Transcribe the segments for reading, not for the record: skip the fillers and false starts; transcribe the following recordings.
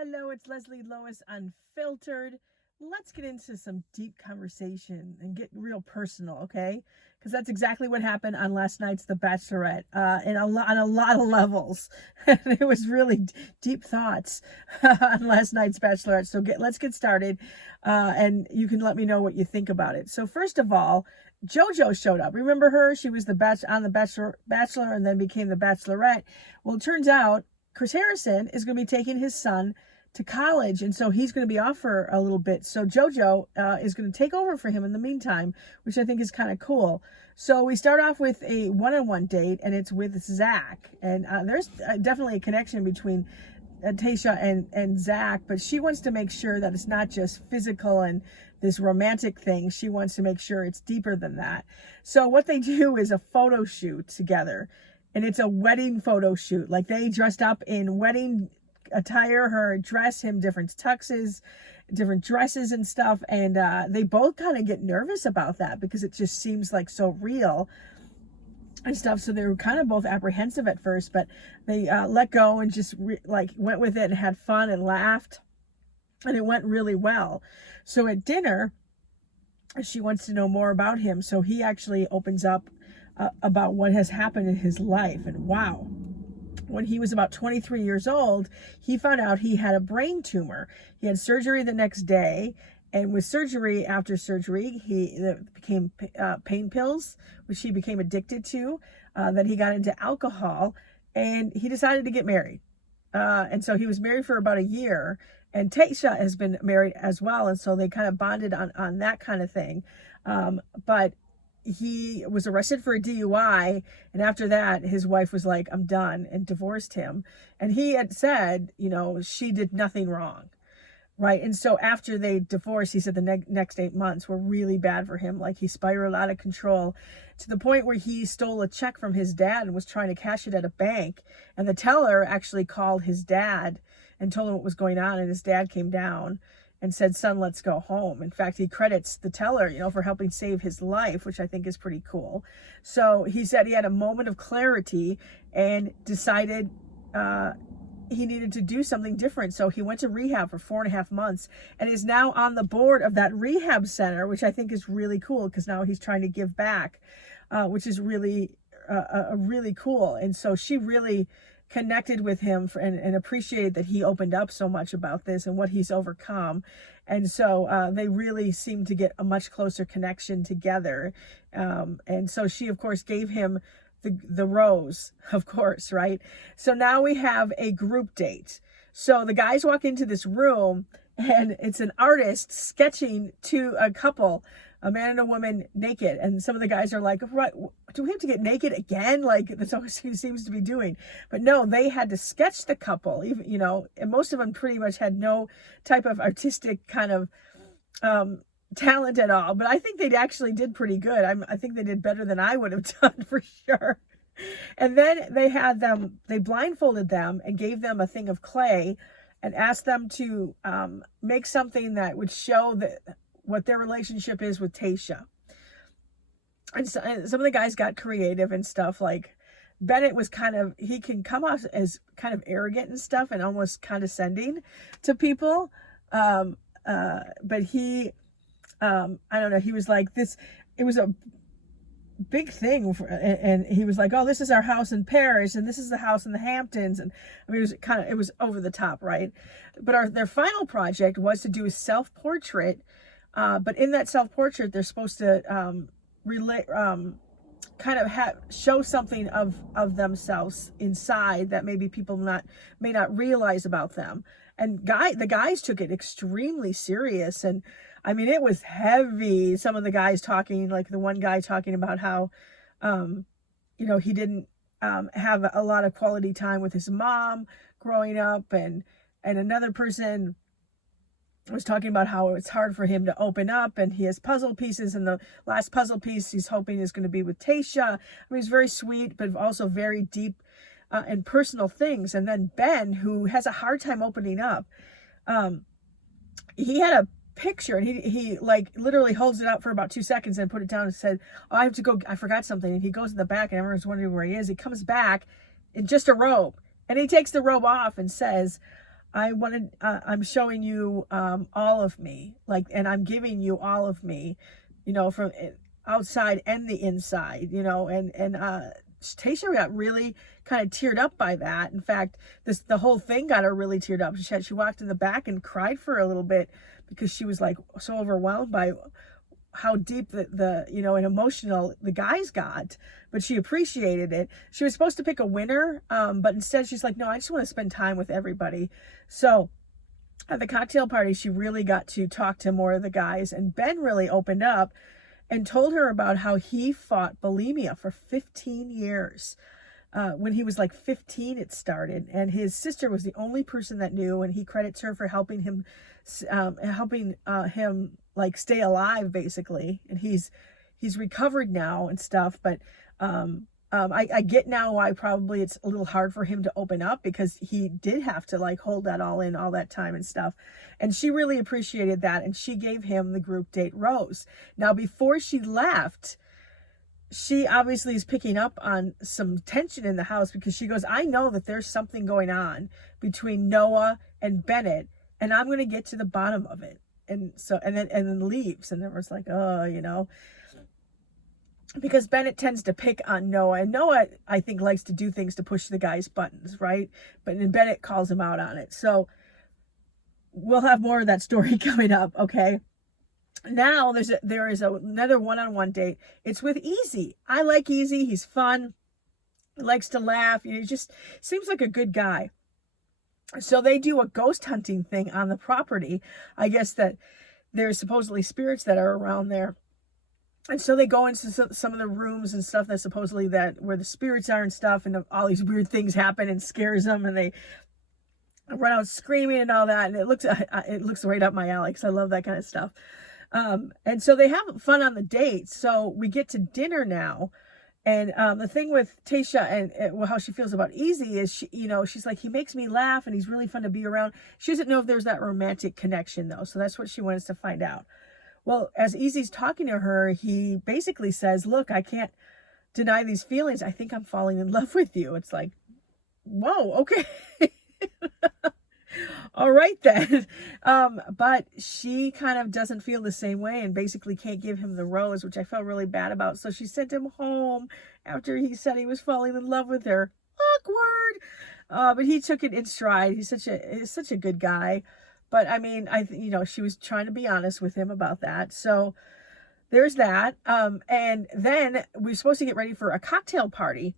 Hello, it's Leslie Lois Unfiltered. Let's get into some deep conversation and get real personal, okay? Because that's exactly what happened on last night's The Bachelorette, on a lot of levels. It was really deep thoughts on last night's Bachelorette. So let's get started, and you can let me know what you think about it. So first of all, JoJo showed up. Remember her? She was on the Bachelor and then became the Bachelorette. Well, it turns out Chris Harrison is going to be taking his son to college, and so he's going to be off for a little bit. So JoJo is going to take over for him in the meantime, which I think is kind of cool. So we start off with a one-on-one date, and it's with Zach, and there's definitely a connection between Tayshia and Zach, but she wants to make sure that it's not just physical and this romantic thing. She wants to make sure it's deeper than that. So what they do is a photo shoot together, and it's a wedding photo shoot. Like, they dressed up in wedding attire, her dress, him different tuxes, different dresses and stuff, and they both kind of get nervous about that because it just seems like so real and stuff. So they were kind of both apprehensive at first, but they let go and just went with it and had fun and laughed, and it went really well. So at dinner, she wants to know more about him, so he actually opens up about what has happened in his life. And wow, when he was about 23 years old, he found out he had a brain tumor. He had surgery the next day, and with surgery, after surgery, he became pain pills, which he became addicted to. Then he got into alcohol, and he decided to get married. And so he was married for about a year, and Tayshia has been married as well, and so they kind of bonded on that kind of thing. But he was arrested for a DUI, and after that his wife was like, I'm done, and divorced him. And he had said, she did nothing wrong, right? And so after they divorced, he said the next 8 months were really bad for him. Like, he spiraled out of control to the point where he stole a check from his dad and was trying to cash it at a bank, and the teller actually called his dad and told him what was going on, and his dad came down and said, son, let's go home. In fact, he credits the teller, for helping save his life, which I think is pretty cool. So he said he had a moment of clarity and decided he needed to do something different. So he went to rehab for 4.5 months and is now on the board of that rehab center, which I think is really cool, because now he's trying to give back, which is really cool. And so she really connected with him and appreciated that he opened up so much about this and what he's overcome. And so they really seemed to get a much closer connection together. And so she, of course, gave him the rose, of course, right? So now we have a group date. So the guys walk into this room, and it's an artist sketching to a couple, a man and a woman, naked. And some of the guys are like, right, do we have to get naked again? Like, that's what he seems to be doing. But no, they had to sketch the couple, even, and most of them pretty much had no type of artistic kind of talent at all. But I think they actually did pretty good. I think they did better than I would have done, for sure. And then they blindfolded them and gave them a thing of clay and asked them to make something that would show what their relationship is with Tayshia. And so, some of the guys got creative and stuff. Like, Bennett was he can come off as kind of arrogant and stuff and almost condescending to people. But he, I don't know, he was like this, it was a big thing and he was like, oh, this is our house in Paris and this is the house in the Hamptons. And I mean, it was over the top, right? But their final project was to do a self-portrait. But in that self-portrait, they're supposed to show something of themselves inside that maybe people may not realize about them. And the guys took it extremely serious. And I mean, it was heavy. Some of the guys talking, like the one guy talking about how, he didn't have a lot of quality time with his mom growing up. And another person was talking about how it's hard for him to open up, and he has puzzle pieces, and the last puzzle piece he's hoping is going to be with Tayshia. I mean, it's very sweet, but also very deep and personal things. And then Ben, who has a hard time opening up, he had a picture, and he like literally holds it out for about 2 seconds and put it down and said, oh, I have to go, I forgot something. And he goes in the back, and everyone's wondering where he is. He comes back in just a robe, and he takes the robe off and says, I'm showing you all of me, like, and I'm giving you all of me, you know, from outside and the inside, you know, and Tayshia got really kind of teared up by that. In fact, the whole thing got her really teared up. She walked in the back and cried for a little bit because she was like so overwhelmed by how deep the you know, and emotional the guys got, but she appreciated it. She was supposed to pick a winner, but instead she's like, no, I just want to spend time with everybody. So at the cocktail party, she really got to talk to more of the guys, and Ben really opened up and told her about how he fought bulimia for 15 years. When he was like 15, it started, and his sister was the only person that knew, and he credits her for helping him like stay alive, basically. And he's recovered now and stuff, but I get now why probably it's a little hard for him to open up, because he did have to like hold that all in all that time and stuff. And she really appreciated that, and she gave him the group date rose. Now, before she left, she obviously is picking up on some tension in the house, because she goes, I know that there's something going on between Noah and Bennett, and I'm going to get to the bottom of it. And so, and then leaves. And everyone's like, oh, you know, because Bennett tends to pick on Noah, and Noah, I think, likes to do things to push the guy's buttons, right? But then Bennett calls him out on it. So we'll have more of that story coming up. Okay. Now there is another one-on-one date. It's with Easy. I like Easy. He's fun. He likes to laugh. You know, he just seems like a good guy. So they do a ghost hunting thing on the property. I guess that there's supposedly spirits that are around there. And so they go into some of the rooms and stuff that supposedly that where the spirits are and stuff, and all these weird things happen and scares them, and they run out screaming and all that. And it looks right up my alley, because I love that kind of stuff. And so they have fun on the date. So we get to dinner now. And the thing with Tayshia and how she feels about Easy is, she's like, he makes me laugh and he's really fun to be around. She doesn't know if there's that romantic connection, though. So that's what she wants to find out. Well, as Easy's talking to her, he basically says, look, I can't deny these feelings. I think I'm falling in love with you. It's like, whoa, okay. All right then. But she kind of doesn't feel the same way, and basically can't give him the rose, which I felt really bad about. So she sent him home after he said he was falling in love with her. Awkward. But he took it in stride. He's such a good guy. But I mean, she was trying to be honest with him about that. So there's that. And then we're supposed to get ready for a cocktail party.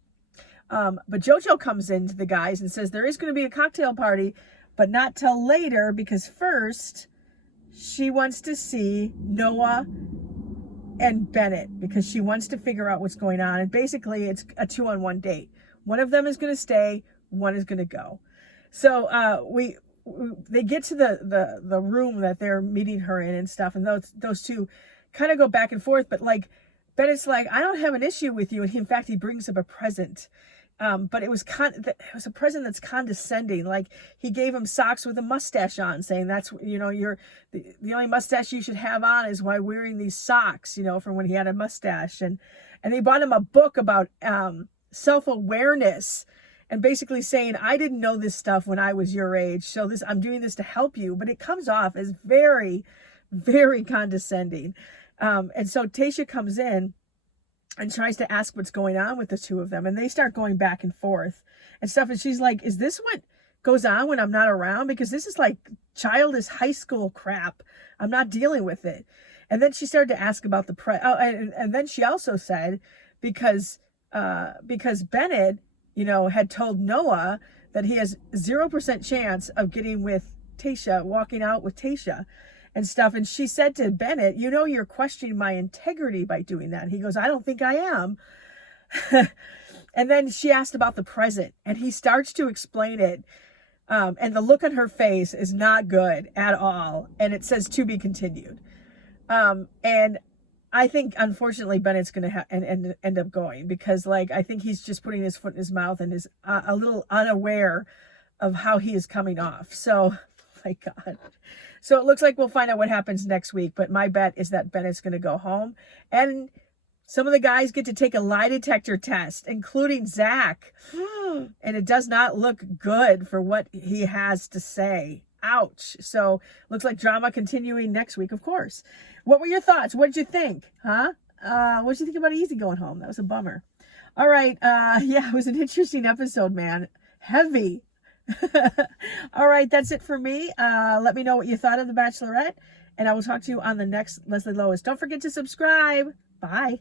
But JoJo comes in to the guys and says there is going to be a cocktail party, but not till later, because first she wants to see Noah and Bennett, because she wants to figure out what's going on. And basically it's a 2-on-1 date. One of them is going to stay, one is going to go. So they get to the room that they're meeting her in and stuff, and those two kind of go back and forth. But like Bennett's like, I don't have an issue with you, and in fact he brings up a present. But it was a present that's condescending. Like, he gave him socks with a mustache on, saying that's, you're the only mustache you should have on is why wearing these socks, from when he had a mustache. And they bought him a book about self-awareness, and basically saying, I didn't know this stuff when I was your age, so I'm doing this to help you. But it comes off as very, very condescending. And so Tayshia comes in and tries to ask what's going on with the two of them. And they start going back and forth and stuff. And she's like, is this what goes on when I'm not around? Because this is like childish high school crap. I'm not dealing with it. And then she started to ask about and then she also said, because Bennett, had told Noah that he has 0% chance of getting with Tayshia, walking out with Tayshia and stuff. And she said to Bennett, you're questioning my integrity by doing that. And he goes, I don't think I am. And then she asked about the present, and he starts to explain it. And the look on her face is not good at all. And it says to be continued. And I think, unfortunately, Bennett's going to end up going, because I think he's just putting his foot in his mouth and is a little unaware of how he is coming off. So, my God. So it looks like we'll find out what happens next week, but my bet is that Bennett's going to go home. And Some of the guys get to take a lie detector test, including Zach. And it does not look good for what he has to say. Ouch. So looks like drama continuing next week, of course. What were your thoughts? What did you think? Huh? What did you think about Easy going home? That was a bummer. All right. Yeah, it was an interesting episode, man. Heavy. All right. That's it for me. Let me know what you thought of The Bachelorette. And I will talk to you on the next Leslie Lois. Don't forget to subscribe. Bye.